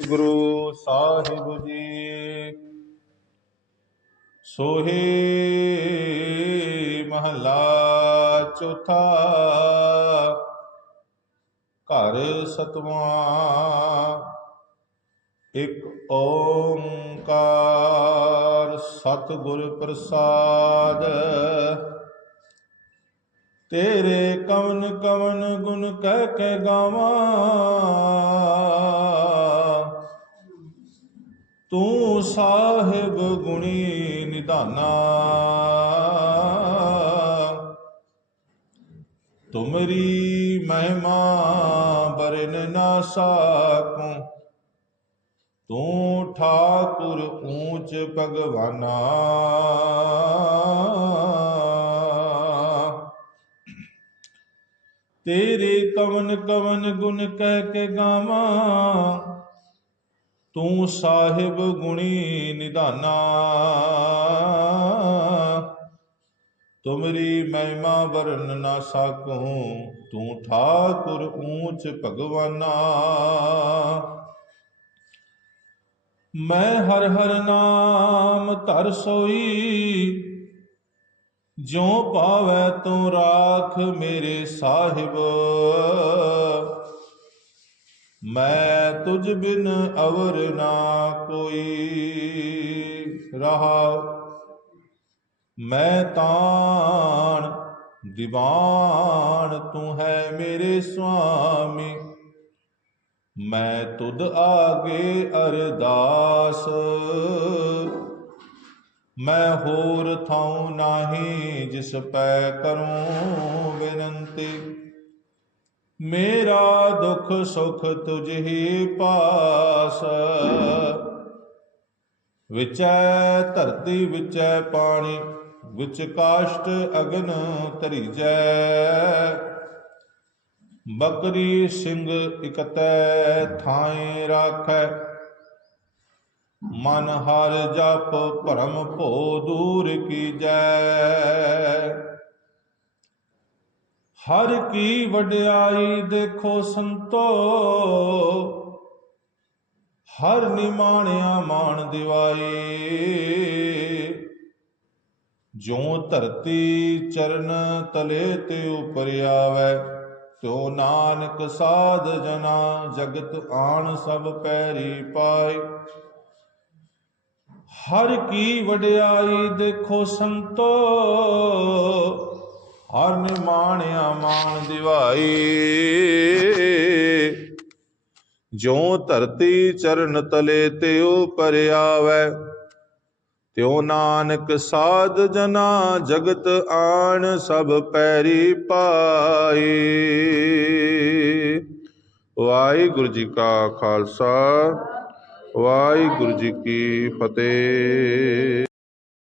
ਗੁਰੂ ਸਾਹਿਬ ਜੀ। ਸੋਹੇ ਮਹਲਾ ਚੌਥਾ, ਘਰ ਸਤਵਾਂ। ਇੱਕ ਓੰਕਾਰ ਸਤਿਗੁਰ ਪ੍ਰਸਾਦ। ਤੇਰੇ ਕਵਨ ਕਵਨ ਗੁਣ ਕਹਿ ਕੇ ਗਾਵਾਂ। ਤੂੰ ਸਾਹਿਬ ਗੁਣੀ ਨਿਧਾਨਾ। ਤੁਮਰੀ ਮਹਿਮਾ ਬਰਨ ਨਾ ਸਾਕੂ। ਤੂੰ ਠਾਕੁਰ ਊਚ ਭਗਵਾਨਾ। ਤੇਰੇ ਕਵਨ ਕਵਨ ਗੁਣ ਕਹਿ ਕੇ ਗਾਵਾਂ। ਤੂੰ ਸਾਹਿਬ ਗੁਣੀ ਨਿਧਾਨਾ। ਤੁਮਰੀ ਮਹਿਮਾ ਵਰਨ ਨਾ ਸਕੂੰ, ਤੂੰ ਠਾਕੁਰ ਊਚ ਭਗਵਾਨਾ। ਮੈਂ ਹਰ ਹਰ ਨਾਮ ਧਰ ਸੋਈ, ਜਿਉ ਪਾਵੈ ਤੂੰ ਰਾਖ ਮੇਰੇ ਸਾਹਿਬ। ਮੈਂ ਤੁਝ ਬਿਨ ਅਵਰ ਨਾ ਕੋਈ ਰਹਾ। ਮੈਂ ਤਾਣ ਦੀਵਾਨ, ਤੂੰ ਹੈ ਮੇਰੇ ਸੁਆਮੀ। ਮੈਂ ਤੁਧ ਆਗੇ ਅਰਦਾਸ। ਮੈਂ ਹੋਰ ਥਾਉ ਨਾਹੀ, ਜਿਸ ਪੈ ਕਰੂੰ ਬੇਨੰਤੀ। ਮੇਰਾ ਦੁੱਖ ਸੁਖ ਤੁਝ ਹੀ ਪਾਸ। ਵਿਚੈ ਧਰਤੀ, ਵਿਚੈ ਪਾਣੀ, ਵਿਚ ਕਾਸ਼ਟ ਅਗਨ ਧਰੀਜੈ। ਬਕਰੀ ਸਿੰਘ ਇਕਤੈ ਥਾਏ ਰਾਖੈ। ਮਨ ਹਰ ਜਪ ਭਰਮ ਭੋ ਦੂਰ ਕੀਜੈ। ਹਰ ਕੀ ਵਡਿਆਈ ਦੇਖੋ ਸੰਤੋ, ਹਰ ਨਿਮਾਣਿਆ ਮਾਣ ਦਿਵਾਈ। ਜੋ ਧਰਤੀ ਚਰਨ ਤਲੇ ਤੇ ਉਪਰ ਆਵੈ, ਤਿਉ ਨਾਨਕ ਸਾਧ ਜਨਾ ਜਗਤ ਆਣ ਸਭ ਪੈਰੀ ਪਾਏ। ਹਰ ਕੀ ਵਡਿਆਈ ਦੇਖੋ ਸੰਤੋ ਹਰ ਨਿਮਾਣਿਆ ਮਾਣ ਦਿਵਾਈ ਜੋ ਧਰਤੀ ਚਰਨ ਤਲੇ ਤੇ ਉਪਰ ਆਵੈ। ਤਿਉ ਨਾਨਕ ਸਾਧ ਜਨਾ ਜਗਤ ਆਣ ਸਭ ਪੈਰੀ ਪਾਈ ਵਾਹਿਗੁਰੂ ਜੀ ਕਾ ਖਾਲਸਾ, ਵਾਹਿਗੁਰੂ ਜੀ ਕੀ ਫਤਿਹ।